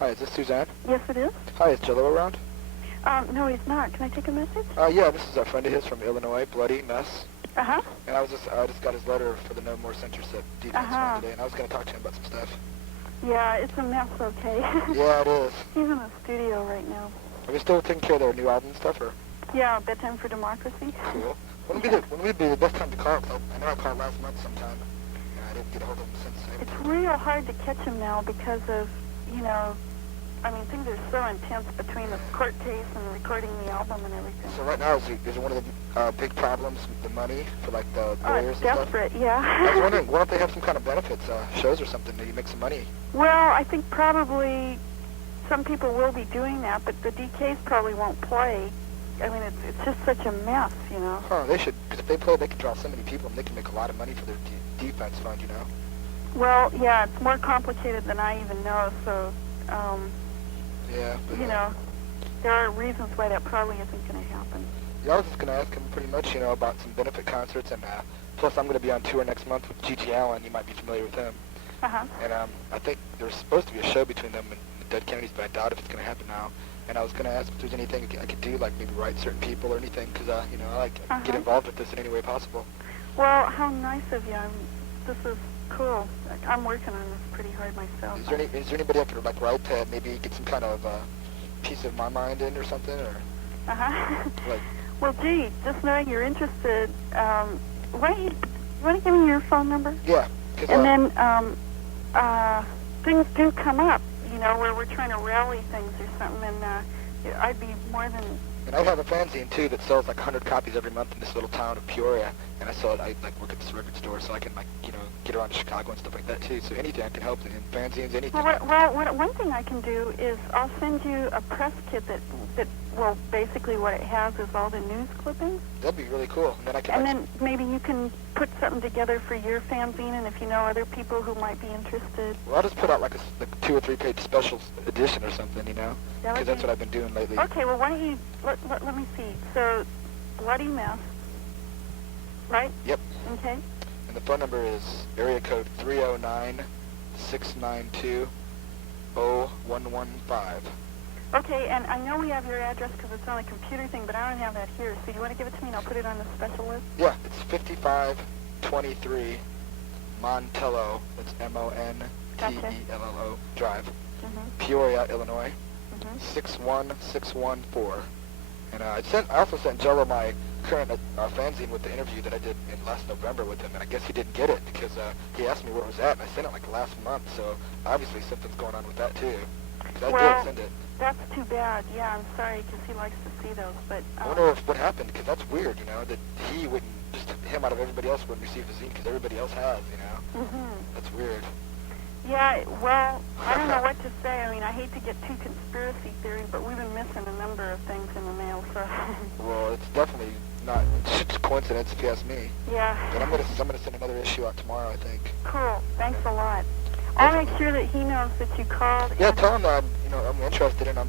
Hi, is this Suzanne? Yes, it is. Hi, is Jello around? No, he's not. Can I take a message? Yeah, this is a friend of his from Illinois, Bloody Mess. Uh-huh. And I just got his letter for the No More Censorship defense fund today, and I was going to talk to him about some stuff. Yeah, it's a mess, okay? Yeah, it is. He's in the studio right now. Are we still taking care of their new album stuff, or? Yeah, Bedtime for Democracy. Cool. When would be the best time to call? I know I called last month sometime, and I didn't get a hold of him since. It's real hard to catch him now because of, you know, I mean, things are so intense between the court case and recording the album and everything. So right now, is one of the big problems the money for, like, the lawyers it's and desperate, stuff? yeah. I was wondering, why don't they have some kind of benefits, shows or something, that you make some money? Well, I think probably some people will be doing that, but the DKs probably won't play. I mean, it's just such a mess, you know. Huh, they should, because if they play, they can draw so many people, and they can make a lot of money for their defense fund, you know? Well, yeah, it's more complicated than I even know, so, yeah, you know, there are reasons why that probably isn't going to happen. Yeah, I was just going to ask him pretty much, you know, about some benefit concerts, and plus I'm going to be on tour next month with G.G. Allen. You might be familiar with him. Uh-huh. And I think there's supposed to be a show between them and the Dead Kennedys, but I doubt if it's going to happen now. And I was going to ask if there's anything I could do, like maybe write certain people or anything, because, you know, I like to get involved with this in any way possible. Well, how nice of you. This is cool. I'm working on this pretty hard myself. Is there anybody I could, like, write to maybe get some kind of piece of my mind in or something? Or like, well, gee, just knowing you're interested, why don't you want to give me your phone number? Yeah. And then things do come up, you know, where we're trying to rally things or something, and I'd be more than... And I have a fanzine, too, that sells like 100 copies every month in this little town of Peoria, and I sell it, I like work at this record store, so I can, like, you know, get around to Chicago and stuff like that, too. So anything I can help in fanzines, anything. Well, one thing I can do is I'll send you a press kit that well, basically what it has is all the news clippings. That'd be really cool. And then I can... And then maybe you can put something together for your fanzine, and if you know other people who might be interested. Well, I'll just put out like a 2 or 3 page special edition or something, you know? Because that's what I've been doing lately. Okay, well, why don't you... Let me see. So, Bloody Mess, right? Yep. Okay. And the phone number is area code 309-692-0115. Okay, and I know we have your address because it's on a computer thing, but I don't have that here. So you want to give it to me and I'll put it on the special list? Yeah, it's 5523 Montello, that's M-O-N-T-E-L-L-O Drive, Peoria, Illinois, 61614. And I also sent Jello my current fanzine with the interview that I did in last November with him, and I guess he didn't get it because he asked me where it was at, and I sent it like last month, so obviously something's going on with that too. Because I did send it. That's too bad. Yeah, I'm sorry because he likes to see those, but... I wonder what happened, because that's weird, you know, that he wouldn't, just him out of everybody else wouldn't receive the zine because everybody else has, you know? That's weird. Yeah, well, I don't know what to say. I mean, I hate to get too conspiracy theory, but we've been missing a number of things in the mail, so... Well, it's definitely not it's a coincidence if you ask me. Yeah. But I'm gonna send another issue out tomorrow, I think. Cool. Thanks a lot. I'll make sure that he knows that you called. Yeah, tell him that I'm interested and I'm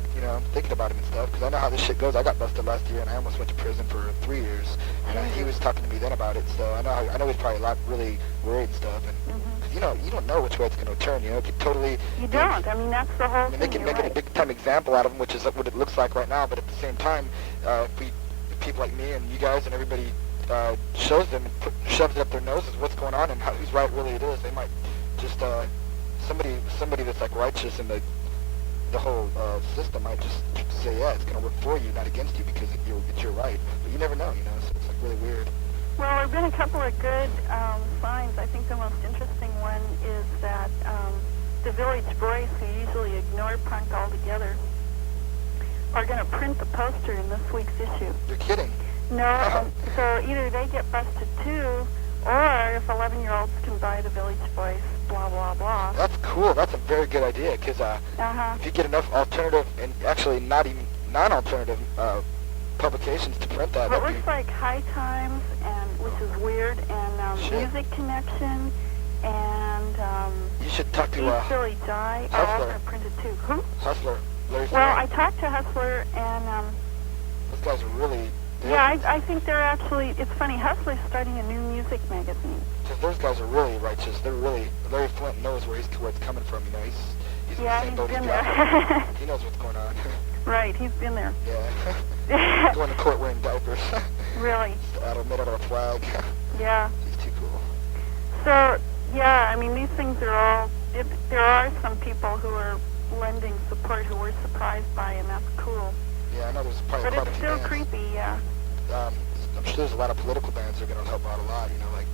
thinking about him and stuff, because I know how this shit goes. I got busted last year and I almost went to prison for 3 years, and he was talking to me then about it. So I know he's probably really worried and stuff, and cause, you don't know which way it's going to turn. It could totally. You don't. I mean, that's the whole thing. They can make it a big time example out of him, which is what it looks like right now. But at the same time, if people like me and you guys and everybody shows them and shoves it up their noses what's going on and whose right really it is, they might just somebody that's like righteous in the whole system might just say, yeah, it's going to work for you, not against you, because it's your right. But you never know, so it's like really weird. Well, there have been a couple of good signs. I think the most interesting one is that the Village Boys, who usually ignore punk altogether, are going to print the poster in this week's issue. You're kidding? No, so either they get busted too, or if 11-year-olds can buy the Village Boys, blah, blah, blah. That's cool. That's a very good idea, because if you get enough alternative and actually not even non-alternative publications to print that. Well, it looks like High Times, which is weird, and Music Connection, and you should talk to Silly Die. Hustler. Are printed too. Who? Hustler. Larry Well, I talked to Hustler, and those guys are really. Yeah, I think they're actually. It's funny. Hustler's starting a new music magazine. Because those guys are really righteous. They're really Larry Flynn. knows where it's coming from. You know, he's in the Yeah, same he's boat as been God. there. He knows what's going on. Right, he's been there. Yeah. Going to court wearing diapers. Really? Made out of a flag. Yeah. He's too cool. So, yeah, I mean, these things are all, there are some people who are lending support who we're surprised by, and that's cool. Yeah, I know there's probably But quite a it's few still bands. creepy, yeah. I'm sure there's a lot of political bands that are going to help out a lot, you know, like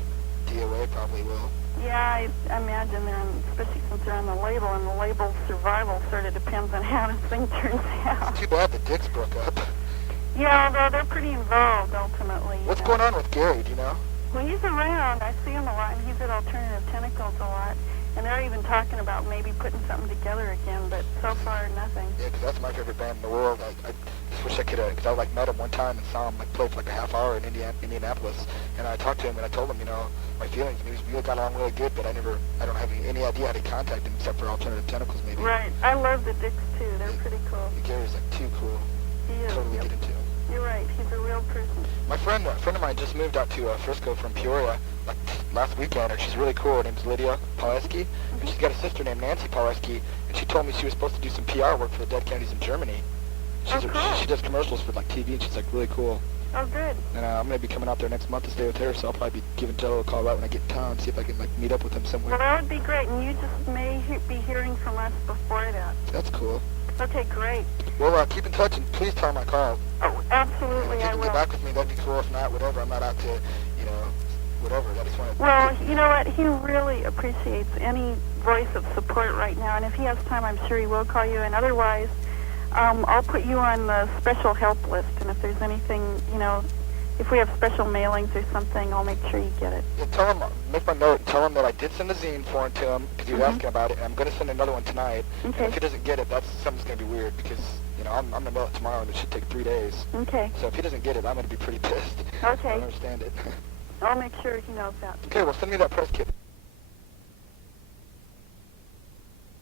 DOA probably will. Yeah, I imagine they're on, especially since they're on the label, and the label's survival sort of depends on how this thing turns out. It's too bad the Dicks broke up. Yeah, although they're pretty involved, ultimately. What's going on with Gary, do you know? Well, he's around. I see him a lot, and he's at Alternative Tentacles a lot. And they're even talking about maybe putting something together again, but so far, nothing. Yeah, because that's my favorite band in the world. I just wish I could have, because I like met him one time and saw him like play for like a half hour in Indianapolis. And I talked to him and I told him, you know, my feelings. And we got along really good, but I don't have any idea how to contact him except for Alternative Tentacles maybe. Right. I love the Dicks, too. They're pretty cool. Gary's like too cool. He is. Totally get into him. You're right. He's a real person. My friend, a friend of mine just moved out to Frisco from Peoria like last weekend. And she's really cool. Her name's Lydia Paleski. And she's got a sister named Nancy Paleski. And she told me she was supposed to do some PR work for the Dead Kennedys in Germany. Cool. She does commercials for like TV, and she's like really cool. Oh, good. And I'm gonna be coming out there next month to stay with her, so I'll probably be giving Jello a call right when I get in town, see if I can like meet up with him somewhere. Well, that would be great, and you just may be hearing from us before that. That's cool. Okay, great. Well, keep in touch, and please tell him I called. Oh, absolutely, If you I can will. get back with me, that'd be cool. If not, whatever. I'm not out to, you know, whatever. I just want to. Well, you know what? He really appreciates any voice of support right now, and if he has time, I'm sure he will call you. And otherwise, I'll put you on the special help list, and if there's anything, you know, if we have special mailings or something, I'll make sure you get it. Yeah, tell him, make my note, tell him that I did send a zine for him to him, because he was asking about it, and I'm going to send another one tonight. Okay. And if he doesn't get it, that's something's going to be weird, because, you know, I'm going to mail it tomorrow, and it should take 3 days. Okay. So if he doesn't get it, I'm going to be pretty pissed. Okay. I don't understand it. I'll make sure he knows that. Okay, well, send me that press kit.